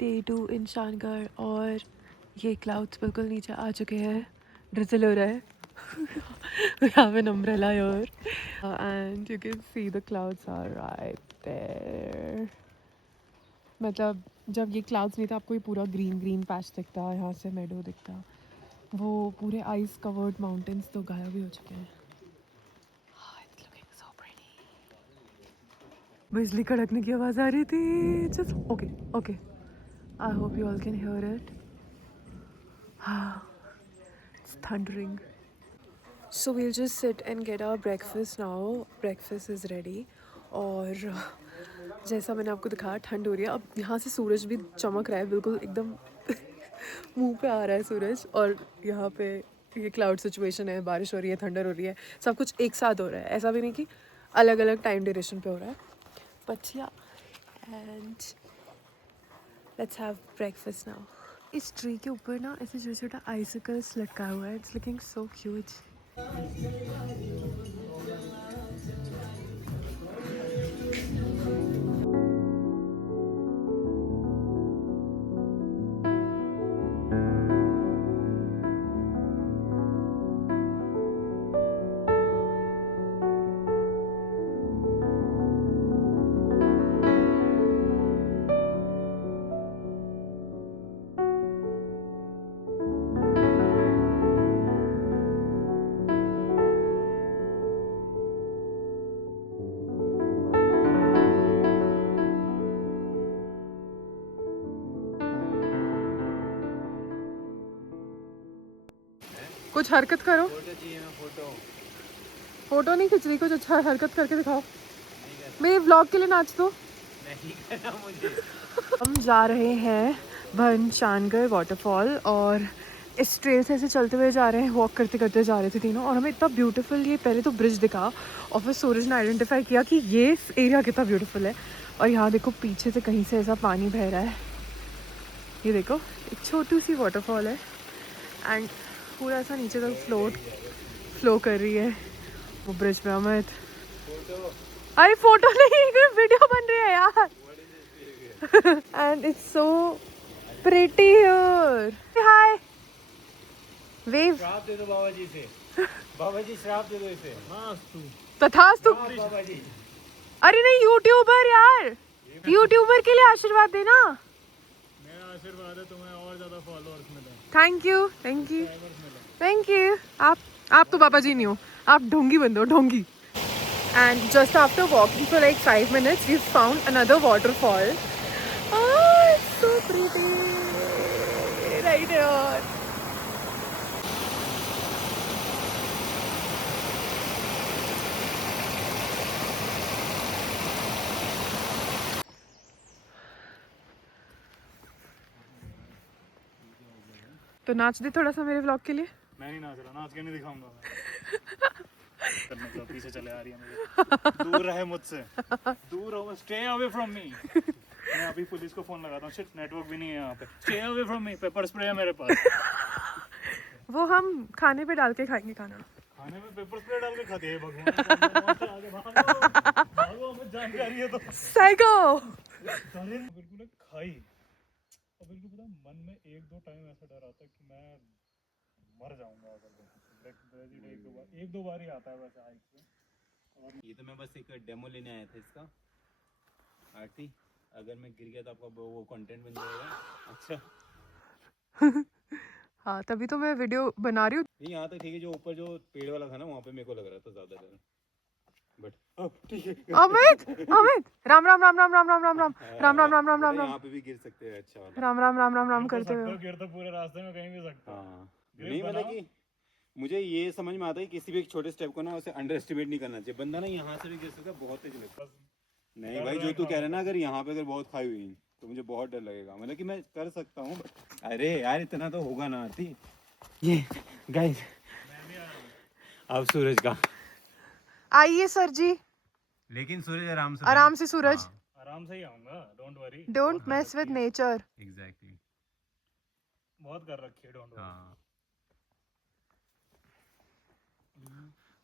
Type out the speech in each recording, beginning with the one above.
Day 2 इन शानगढ़ और ये clouds बिल्कुल नीचे आ चुके हैं. ड्रिजल हो रहा है. We have an umbrella here and you can see the clouds are right there. मतलब जब ये क्लाउड्स नहीं था आपको ये पूरा ग्रीन ग्रीन पैच दिखता, यहाँ से मेडो दिखता. वो पूरे आइस कवर्ड माउंटेन्स तो गायब ही हो चुके हैं. It's looking so pretty. बिजली कड़कने की आवाज़ आ रही थी. Just okay, okay. I hope you all can hear it. It's thundering. So we'll just sit and get our breakfast now. Breakfast is ready. और जैसा मैंने आपको दिखाया ठंड हो रही है. अब यहाँ से सूरज भी चमक रहा है बिल्कुल एकदम मुंह पे आ रहा है सूरज. और यहाँ पे ये क्लाउड सिचुएशन है, बारिश हो रही है, थंडर हो रही है, सब कुछ एक साथ हो रहा है. ऐसा भी नहीं कि अलग अलग टाइम ड्यूरेशन पे हो रहा है. बट या and let's have breakfast now. इस ट्री के ऊपर ना ऐसे छोटा छोटा आइसिकल्स लटका हुआ है. It's looking so cute. कुछ हरकत करो. फोटो चाहिए. मैं फोटो नहीं खींच रही, कुछ अच्छा हरकत करके दिखाओ. मेरे व्लॉग के लिए नाच दो. नहीं करना मुझे. हम जा रहे हैं वन शानगढ़ वाटरफॉल और इस ट्रेल से ऐसे चलते हुए जा रहे हैं. वॉक करते करते जा रहे थे तीनों और हमें इतना ब्यूटीफुल ये पहले तो ब्रिज दिखा और फिर सूरज ने आइडेंटिफाई किया कि ये एरिया कितना ब्यूटीफुल है. और यहाँ देखो पीछे से कहीं से ऐसा पानी बह रहा है. ये देखो एक छोटी सी वाटरफॉल है एंड पूरा ऐसा नीचे तक फ्लो कर रही है वो ब्रिज पे. अमित अरे फोटो नहीं, वीडियो बन रही है यार. And it's so pretty here. Hi wave. श्राप दे दो बाबा जी से. बाबा जी श्राप दे दो इसे. तथास्तु. बाबा जी. अरे नहीं यूट्यूबर यार, यूट्यूबर के लिए आशीर्वाद देना. मेरा आशीर्वाद है तुम्हें और ज्यादा फॉलोअर्स मिले. Thank you thank you thank you. आप तो पापा जी नहीं हो, आप ढोंगी बंदे हो, ढोंगी. And just after walking for like 5 minutes, we found another waterfall. Oh, it's so pretty. Right here. तो नाच दे थोड़ा सा मेरे व्लॉग के लिए. मैं नहीं नाच रहा. नाच के नहीं दिखाऊंगा मैं. मतलब पीछे चले आ रही है मुझे. दूर रहे मुझसे. दूर रहो. Stay away from me. मैं अभी पुलिस को फोन लगाता हूँ. शिट नेटवर्क भी नहीं है यहाँ पे. Stay away from me. Paper spray है मेरे पास. वो हम खाने पे डाल के खाएंगे खाना. खाने में पेपर स्प्रे डाल के खाते हैं. भगवान आगे भागो. मुझे जानकारी है तो. साइको. बिल्कुल खाई. और बिल्कुल पता मन में एक दो टाइम ऐसा डर आता है कि मैं मर जाऊंगा अगर एक दो बार ही आता है वैसे हाइट पे. और ये तो मैं बस एक डेमो लेने आया था इसका. आरती अगर मैं गिर गया तो आपका वो कंटेंट बन जाएगा. अच्छा. हाँ तभी तो मैं वीडियो बना रही हूँ. नहीं यहाँ तक ठीक है. जो ऊपर जो पेड़ वाला था ना वहाँ पे मेरे को लग रहा था ज्यादा डर. बट ठीक है. अमित अमित राम राम राम राम राम राम राम राम राम राम राम राम राम राम यहाँ पे भी गिर सकते हैं. अच्छा वाला. राम राम राम राम राम करते हुए. गिर तो पूरे रास्ते में कहीं भी सकता. हाँ नहीं मतलब कि मुझे ये समझ में आता है कि किसी भी एक छोटे स्टेप को ना उसे अंडर एस्टिमेट नहीं करना चाहिए. बंदा ना यहाँ से भी गिर सकता है. बहुत तेज लगता है. नहीं भाई जो तू कह रहा है ना अगर यहाँ पे अगर बहुत खाई हुई तो मुझे बहुत डर लगेगा. मतलब कि मैं कर सकता हूँ. अरे यार इतना तो होगा ना आती. ये गाइस अब सूरज का. आइए सर जी. लेकिन सूरज आराम से सूरज. आराम से ही आऊंगा. Don't worry. Don't mess with nature. Exactly. बहुत कर रखी है. Don't worry.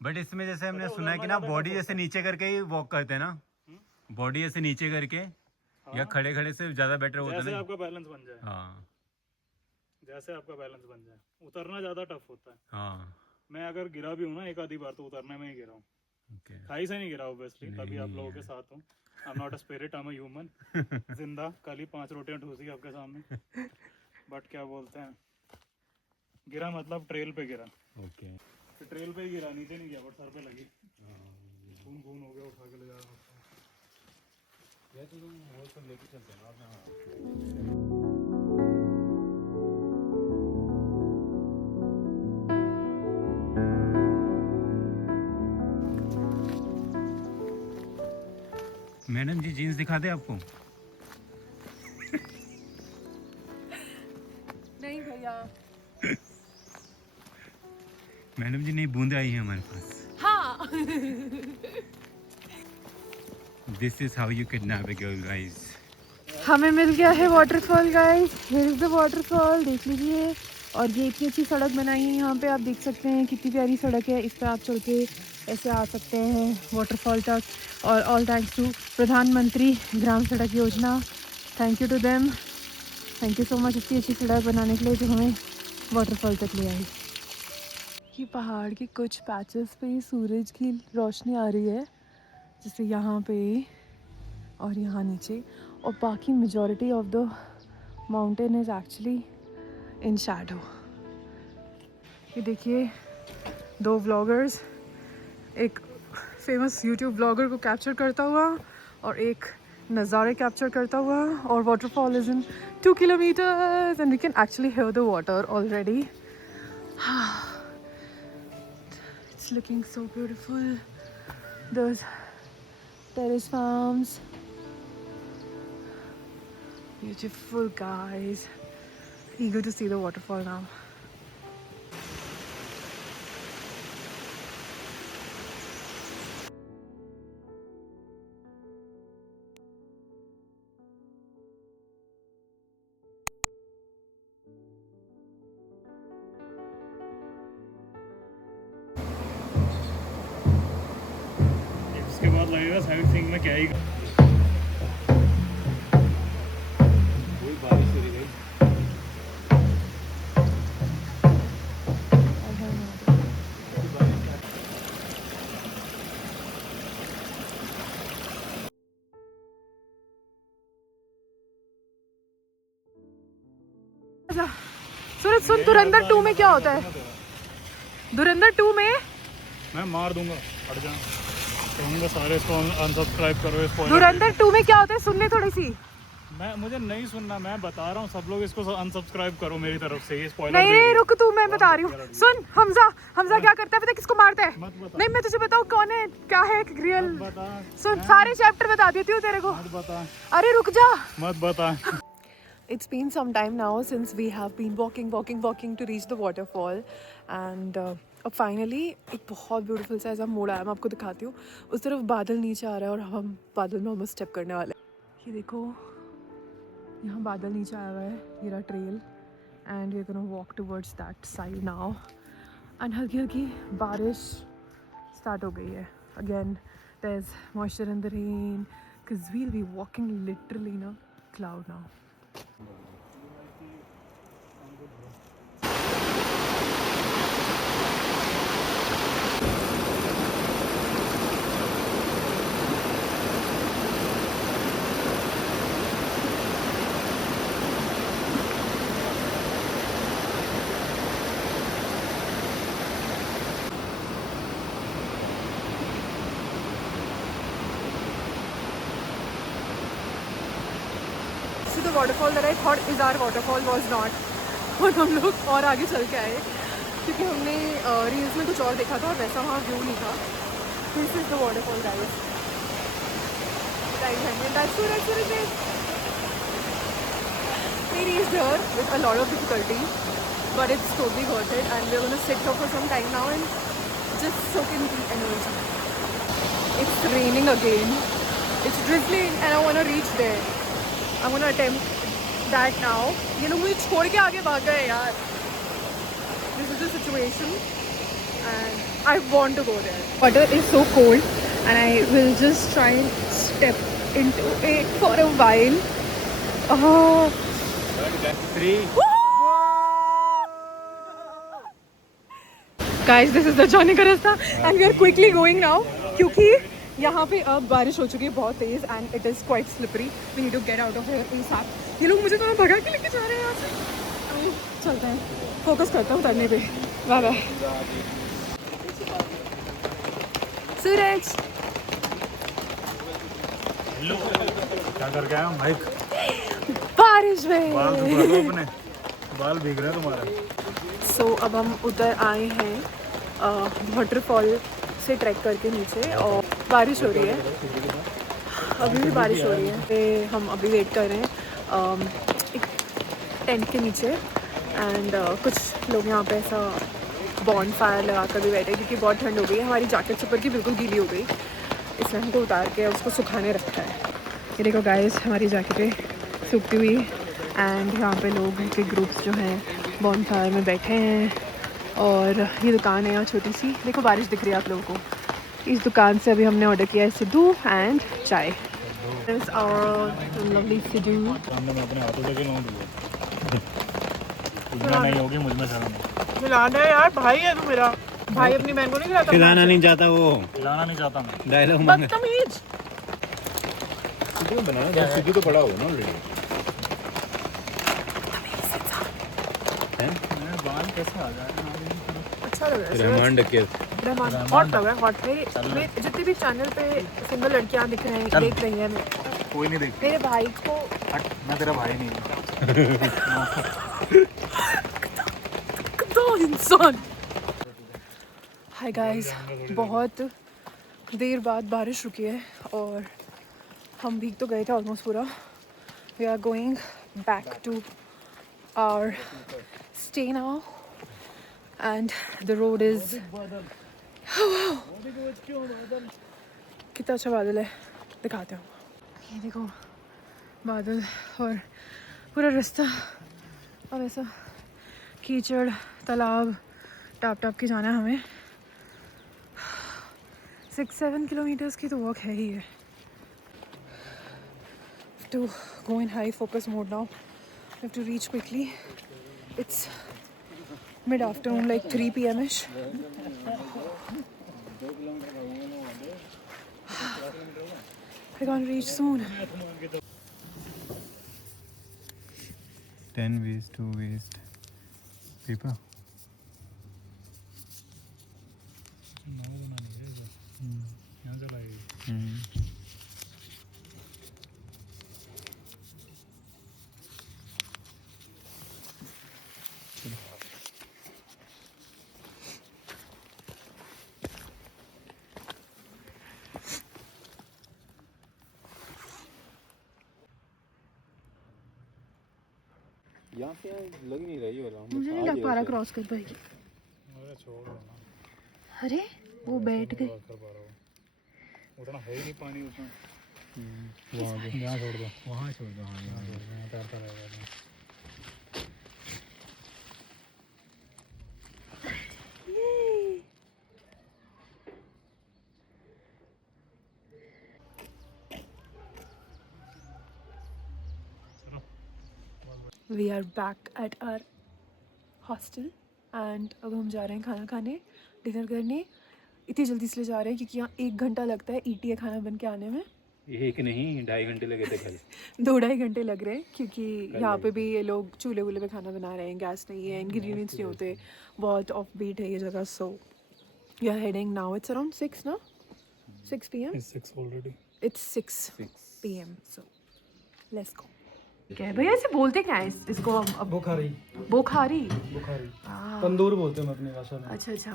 बट इसमें जैसे हमने सुना है कि ना बॉडी जैसे नीचे करके ही वॉक करते हैं ना. बॉडी ऐसे नीचे करके या खड़े खड़े से ज्यादा बेटर होता है जैसे ना। आपका बैलेंस बन जाए, हाँ जैसे आपका बैलेंस बन जाए, उतरना ज्यादा टफ होता है। हाँ मैं अगर गिरा भी हूँ ना एक आधी बार, तो उतरने में ही गिरा हूँ, ओके। खाई से नहीं गिरा ऑब्वियसली, तभी आप नहीं लोगों के यार। साथ हूँ। I am not a spirit, I am a human. जिंदा कल ही 5 रोटियां ठूसी आपके सामने, बट क्या बोलते हैं, गिरा मतलब ट्रेल पे गिरा, ओके। तो ट्रेल पे ही गिरा, नीचे नहीं गया, बट सर पे लगी, खून खून हो गया, उठा के ले जा रहा हूँ। ये तो तुम वो सब लेके चलते हैं ना अपना। मैडम जी जीन्स दिखा दे आपको। नहीं भैया। मैडम जी नई बूंदे आई हैं हमारे पास। हाँ। This is how you kidnap a girl guys. हमें मिल गया है waterfall guys, here is the waterfall, देख लीजिए। और ये इतनी अच्छी सड़क बनाई है यहाँ पे, आप देख सकते हैं कितनी प्यारी सड़क है, इस पर आप चल के ऐसे आ सकते हैं वाटरफॉल तक। और ऑल थैंक्स टू प्रधानमंत्री Gram Sadak Yojana, thank you to them, thank you so much इतनी अच्छी सड़क बनाने के लिए जो हमें वाटरफॉल तक ले आई। ये पहाड़ के कुछ पैचेस पे सूरज की रोशनी आ रही है, जैसे यहाँ पे और यहाँ नीचे, और बाकी majority of the mountain is actually in Shadow. ये देखिए 2 व्लॉगर्स, एक फेमस यूट्यूब व्लॉगर को कैप्चर करता हुआ और एक नज़ारे कैप्चर करता हुआ, और waterfall is in 2 kilometers and we can actually hear the water already. It's looking so beautiful. Those terrace farms. Beautiful guys. Eager to see the waterfall now. इसके बाद लगेगा साइड सीइंग में क्या ही। कोई बारिश हो रही है। सूरज सुन, धुरंधर 2 में क्या होता है? धुरंधर 2 में मैं मार दूंगा, हट जा, कहूँगा सारे इसको अनसब्सक्राइब करो, इसको। धुरंधर 2 में क्या होता है? सुन ले थोड़ी सी। मुझे नहीं सुनना, मैं बता रहा हूँ, सब लोग इसको अनसब्सक्राइब करो मेरी तरफ से, ये स्पॉइलर नहीं नहीं रुक, तू, मैं बता रही हूँ। सुन, हमजा क्या करता है पता है? किसको मारता है? मत बता। नहीं, मैं तुझे बताऊँ कौन है, क्या है रियल। बता, सुन, सारे चैप्टर बता देती हूँ तेरे को। मत बता, अरे रुक जा। मत बता। It's been some time now since we have been walking to reach the waterfall, and अब फाइनली एक बहुत ब्यूटीफुल सा ऐसा मोड़ आया, मैं आपको दिखाती हूँ। उस तरफ बादल नीचे आ रहा है और हम बादल में हम स्टेप करने वाले हैं। ये देखो, यहाँ बादल नीचे आया हुआ है, ये रहा trail, and we are gonna walk towards that side now. And हल्की हल्की बारिश स्टार्ट हो गई है। Again there is moisture in the rain because we will be walking literally in a cloud now. So the waterfall that I thought is our waterfall was not. और हम लोग और आगे चल के आए क्योंकि हमने रील्स में कुछ और देखा था और वैसा वहाँ व्यू नहीं था। This is the waterfall guys. Right hand, and that's where actually it is. We reached here with a lot of difficulty, but it's totally worth it, and we're gonna sit here for some time now and just soak in the energy. It's raining again. It's drizzling and I wanna reach there. I'm gonna attempt that now. ये लोग मुझे छोड़ के आगे भाग गए यार. This is the situation, and I want to go there. Water is so cold, and I will just try and step into it for a while. Oh. 3 Guys, this is the जाने का रास्ता and we are quickly going now क्योंकि यहाँ पे अब बारिश हो चुकी है बहुत तेज़ and it is quite slippery. We need to get out of here ASAP. ये लोग मुझे कहाँ भगा के लेके जा रहे हैं यहाँ से? चलते हैं, फोकस करता हूँ उतरने पे. Bye bye. सूरज क्या करके आया माइक? बारिश में. बाल तो भर लो अपने, बाल भीग रहे हैं तुम्हारे. सो अब हम उधर आए हैं वाटरफॉल से ट्रैक करके नीचे और बारिश हो रही है. अभी भी बारिश हो रही है. पे हम अभी वेट कर रहे हैं एक टेंट के नीचे एंड कुछ लोग यहाँ पे ऐसा बॉन फायर लगा कर भी बैठे क्योंकि बहुत ठंड हो गई है. हमारी जैकेट ऊपर की बिल्कुल गीली हो गई, इसलिए हमको उतार के उसको सुखाने रखा है. ये देखो गाइस, हमारी जैकेटें सूखती हुई एंड यहाँ पे लोग के ग्रुप्स जो हैं बॉन फायर में बैठे हैं. और ये दुकान है यहाँ छोटी सी, देखो बारिश दिख रही है आप लोगों को. इस दुकान से अभी हमने ऑर्डर किया है सिद्धू एंड चाय. लवली सिद्धू. सामने मैं अपने हाथों से खिलाऊं तुझे नहीं होगी मुझ में शर्म. खिलाना है यार, भाई है तू मेरा. भाई अपनी बहन को नहीं खिलाता. खिलाना नहीं चाहता वो, खिलाना नहीं चाहता मैं. डायलॉग मांगे. बदतमीज. बनाना सिद्धू तो बड़ा होगा ना ऑलरेडी. मेरे बाल कैसे आ जाए? अच्छा लग रहा है. रहमान डकेत. रहमान हॉट लग रहा है. हॉट है. जितने भी चैनल पे सिंगल लड़कियां दिख रहे हैं, देख रही हैं, कोई नहीं देख. मेरे भाई को. हट, मैं तेरा भाई नहीं हूँ. तो इंसान. हाय गाइस, बहुत देर बाद बारिश रुकी है और हम भीग तो गए थे ऑलमोस्ट पूरा. We are going back to our stay now and the road is. कितना अच्छा बादल है, दिखाते हो. ये देखो बादल और पूरा रास्ता अब ऐसा कीचड़ तालाब टाप टाप के जाना है हमें. 6-7 किलोमीटर्स की तो वॉक है ही है. To go in high focus mode now. We have to reach quickly. It's mid-afternoon, like 3 p.m.ish. I can't reach soon. 10 ways to waste paper. यहाँ से लाएगी. यहाँ से लग नहीं रही हो रहा. मुझे नहीं लग पा रहा क्रॉस कर पाएगी. अरे छोड़ दो ना. अरे वो बैठ गए. कर पा रहा हूँ. उतना है ही नहीं पानी उतना. यहाँ छोड़ दो. वहाँ छोड़ दो. हाँ यहाँ छोड़ यहाँ तैरता रहेगा. We are back at our hostel and अब हम जा रहे हैं खाना खाने, डिनर करने. इतनी जल्दी इसलिए जा रहे हैं क्योंकि यहाँ 1 घंटा लगता है ETA खाना बन के आने में. एक नहीं 2.5 घंटे लगे थे कल. 2-2.5 घंटे लग रहे हैं क्योंकि यहाँ पे भी ये लोग चूल्हे वूल्हे पे खाना बना रहे हैं. गैस नहीं है, इंग्रेडिएंट्स नहीं होते. बहुत ऑफ बीट है ये जगह. So we are heading now. It's around 6 ना, 6 PM. It's 6 already. It's 6 PM. So let's go. क्या है भैया, ऐसे बोलते क्या है इसको? अब बुखारी. बुखारी. बुखारी. हाँ. तंदूर बोलते हैं अपनी भाषा में. अच्छा अच्छा.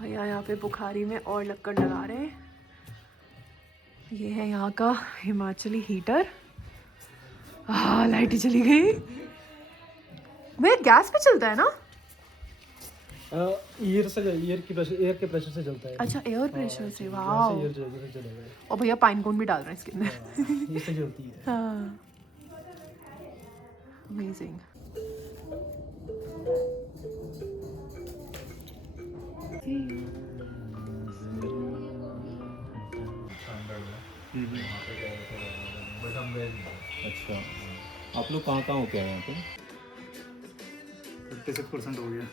भैया यहाँ पे बुखारी में और लक्कड़ लगा रहे हैं. ये है यहाँ का हिमाचली हीटर. हाँ, लाइट ही चली गई. भैया गैस पे चलता है ना? एयर के प्रेशर से चलता है. अच्छा, एयर प्रेशर से. वाह. चलेगा. और भैया पाइन कोन भी डाल रहे हैं इसके अंदर. इससे चलती है. हाँ, अमेजिंग. अच्छा, आप लोग कहाँ कहाँ होके आए यहाँ पे? 36% हो गया।